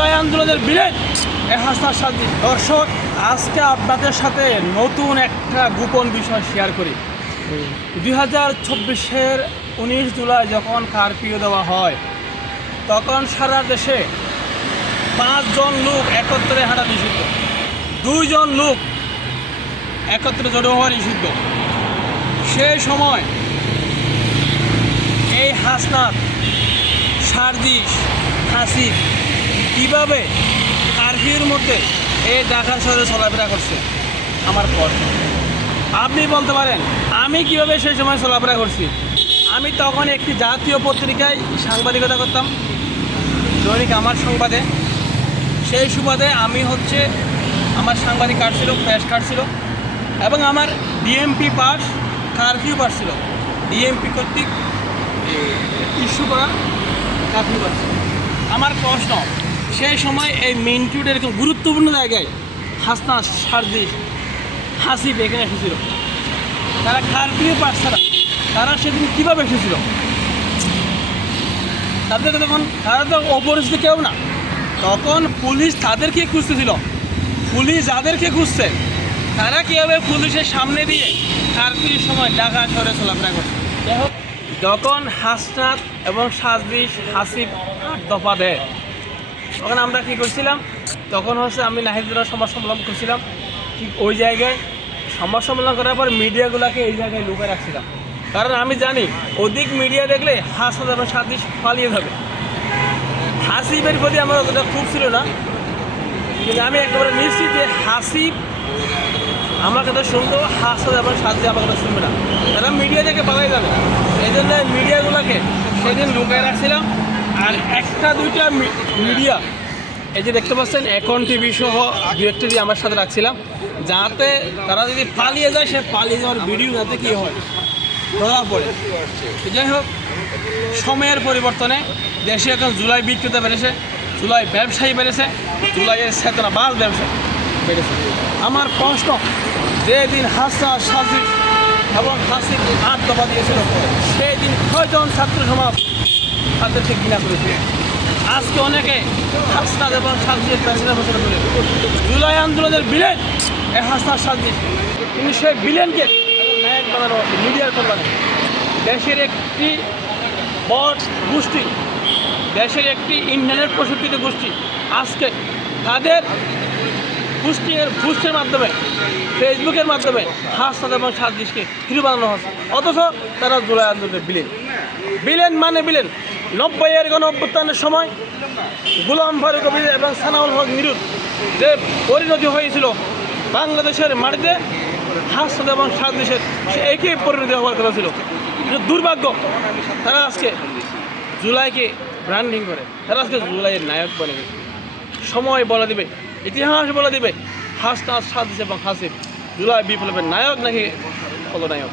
জুলাই আন্দোলনের বিলেন হাসনাত সাদিক। দর্শক, আজকে আপনাদের সাথে নতুন একটা গোপন বিষয় শেয়ার করি। 2024-এর 19 জুলাই যখন কারফিউ দেওয়া হয়, তখন সারা দেশে 5 জন লোক একত্রে হাঁটা নিষিদ্ধ, 2 জন লোক একত্রে জড়ো হওয়া নিষিদ্ধ। সেই সময় এই হাসনাত, সার্জিস, হাসিব কীভাবে কারফিউর মধ্যে এই ঢাকা শহরে চলাফেরা করছে আমার প্রশ্ন। আপনি বলতে পারেন আমি কিভাবে সেই সময় চলাফেরা করছি। আমি তখন একটি জাতীয় পত্রিকায় সাংবাদিকতা করতাম, দৈনিক আমার সংবাদে। সেই সুবাদে আমি আমার সাংবাদিক কার্ড ছিল, প্রেস কার্ড ছিল, এবং আমার ডিএমপি পাস, কারফিউ পাস ছিল। ডিএমপি কর্তৃক ইস্যু করা কারফিউ পাস। আমার প্রশ্ন, সেই সময় এই মিন্টুর এরকম গুরুত্বপূর্ণ জায়গায় হাসনাত, সার্জিস, হাসিব এখানে এসেছিল। তারা কারফিউ পাস ছাড়া তারা সেদিন কীভাবে এসেছিল? তারা তো অপরিচিত কেউ না। তখন পুলিশ তাদেরকে খুঁজতেছিল। পুলিশ যাদেরকে খুঁজছে তারা কীভাবে পুলিশের সামনে দিয়ে কারফিউর সময় ঢাকা শহরে চলাফেরা করছে। যাই হোক, যখন হাসনাত এবং সার্জিস, হাসিব 8 দফা দেয়, তখন আমরা কী করছিলাম? তখন আমি নাহিদুল্লাহ সংবাদ সম্মেলন করছিলাম। ঠিক ওই জায়গায় সংবাদ সম্মেলন করার পর মিডিয়াগুলোকে এই জায়গায় লুকিয়ে রাখছিলাম, কারণ আমি জানি অধিক মিডিয়া দেখলে হাসনাত এবং সার্জিস পালিয়ে যাবে। হাসিবের প্রতি আমার অতটা খুব ছিল না, কিন্তু আমি একেবারে নিশ্চিত যে হাসিব আমার কথা শুনতো, হাসনাত এবং সার্জিস আমার কথা শুনবে না। তারা মিডিয়া থেকে পালাই যাবে, এই জন্য মিডিয়াগুলোকে সেদিন লুকিয়ে রাখছিলাম। আর 1-2টা মিডিয়া, এই যে দেখতে পাচ্ছেন এখন টিভি সহ 2-1টা দিয়ে আমার সাথে রাখছিলাম, যাতে তারা যদি পালিয়ে যায়, সে পালিয়ে যাওয়ার ভিডিও যাতে কী হয়, ধরা পড়ে। যাই হোক, সময়ের পরিবর্তনে দেশে এখন জুলাই বিক্রেতা বেড়েছে, জুলাই ব্যবসায়ী বেড়েছে, জুলাইয়ের চেতনা বাস ব্যবসায়ী বেড়েছে। আমার প্রশ্ন, যেদিন হাসনাত, সার্জিস এবং হাসিব 8 দফা দিয়েছিল, সেই দিন কয়জন ছাত্র সমাজ তাদেরকে ঘৃণা করেছে? আজকে অনেকে হাসনাত এবং সার্জিসের পেছনে বসে বলে জুলাই আন্দোলনের বিলেন হাসনাত, সার্জিস। কিন্তু সেই বিলেনকে নায়ক বানানো হচ্ছে মিডিয়ার কল্যাণে। দেশের একটি বড় গোষ্ঠী, দেশের একটি ইন্টারনেট প্রশিক্ষিত গোষ্ঠী, আজকে তাদের গোষ্ঠীর মাধ্যমে, ফেসবুকের মাধ্যমে হাসনাত এবং সার্জিসকে হিরো বানানো হচ্ছে, অথচ তারা জুলাই আন্দোলনের বিলেন মানে বিলেন। 90-এর গণঅভ্যুত্থানের সময় গোলাম ফারুক এবং সানাউল হক নিরুদ যে পরিণতি হয়েছিল বাংলাদেশের মাটিতে, হাসনাত এবং সার্জিসের সে একই পরিণতি হওয়ার কথা ছিল। কিন্তু দুর্ভাগ্য, তারা আজকে জুলাইকে ব্র্যান্ডিং করে, তারা আজকে জুলাইয়ের নায়ক বনে গেছে। সময় বলে দিবে, ইতিহাস বলে দিবে হাসনাত, সার্জিস এবং হাসিব জুলাই বিপ্লবের নায়ক নাকি খলনায়ক।